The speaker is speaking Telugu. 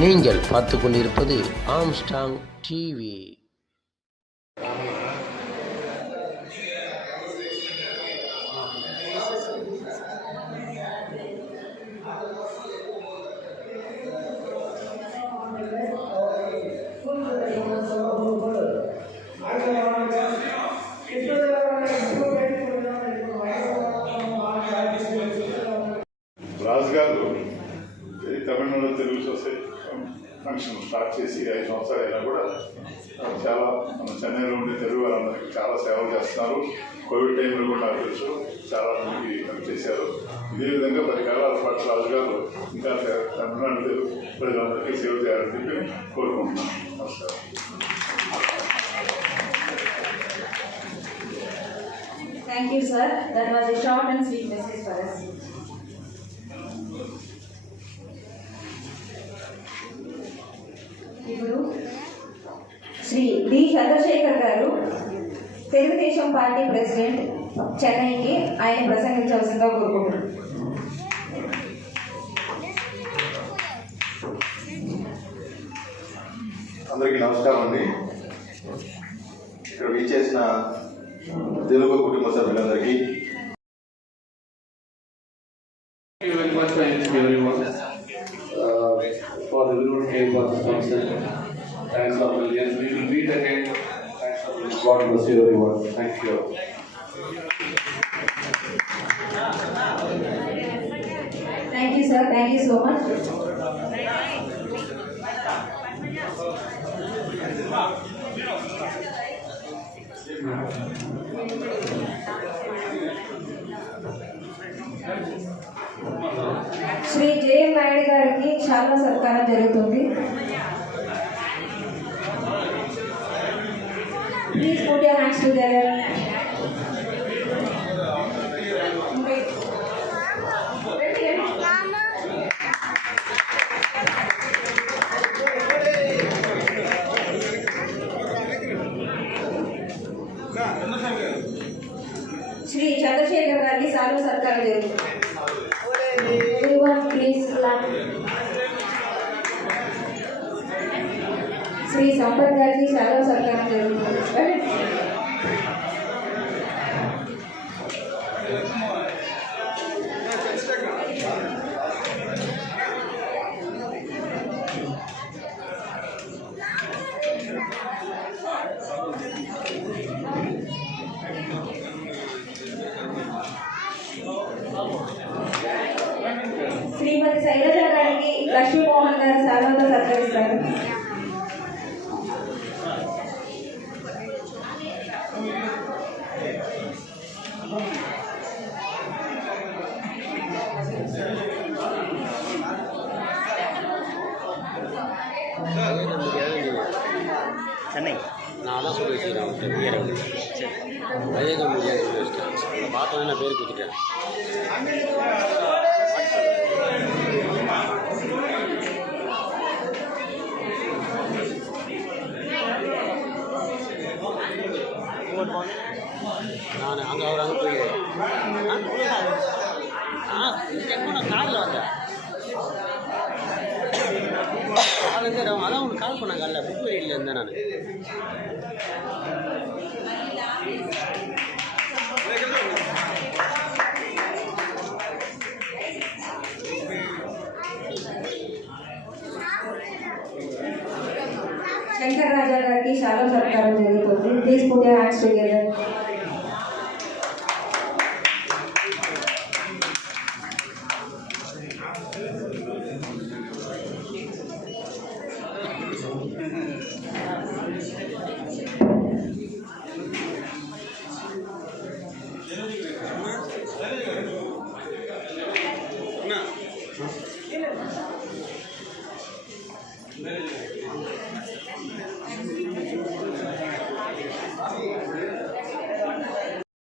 நீங்கள் பார்த்து கொண்டிருப்பது Armstrong TV. Raju garu Tamil Nadu Telugu society function start చేసి 5 సంవత్సరాలు అయినా కూడా చాలా మన చెన్నైలో ఉండే తెలుగు వారందరికీ చాలా సేవలు చేస్తున్నారు. కోవిడ్ టైంలో కూడా నాకు తెలుసు చాలా మందికి హెల్ప్ చేశారు. ఇదే విధంగా 10 కాలాల పాటు రాజు గారు ఇంకా తమిళనాడు తెలుగు ప్రజలందరికీ సేవ చేయాలని చెప్పి కోరుకుంటున్నాను. నమస్కారం. Thank you, sir. That was a short and sweet message for us. ఇప్పుడు శ్రీ డి చంద్రశేఖర్ గారు తెలుగుదేశం పార్టీ ప్రెసిడెంట్ చెన్నైకి ఆయన ప్రసంగించవలసిందిగా కోరుకుంటున్నారు. అందరికీ నమస్కారం అండి. ఇక్కడ విచ్చేసిన తెలుగు కుటుంబ సభ్యులందరికీ for everyone came for this concert. Thanks for millions. We will meet again. Thanks for millions. God bless you everyone. Thank you. Thank you, sir. Thank you so much. Shri JM Naidu గారికి శాల్వా సత్కారం జరుగుతుంది. Please put your hands together. Shri Chandrashekar గారికి శాల్వా సత్కారం జరుగుతుంది. Everyone please clap. Shri Sampath గారికి శాల్వా సత్కారం జరుగుతుంది. శ్రీమతి శైలజ గారికి లక్ష్మీమోహన్ గారు శాల్వాతో సత్కరిస్తారు. சென்னை நான் தான் சொல்லி வச்சுக்கிறேன். வையகம் மீடியா சொல்லி வச்சுட்டேன். பார்த்தோன்னே நான் பேர் கொடுத்துட்டேன். நான் அங்கே அவர் அங்கே போய் நான் காரில் வந்தேன். அதான் ஒன்று கால் பண்ணாங்க. அல்ல புதுவெளியில் இருந்தேன் நான். శంకర్ రాజా గారికి శాల్వా సత్కారం జరుగుతుంది. Please put your hands together.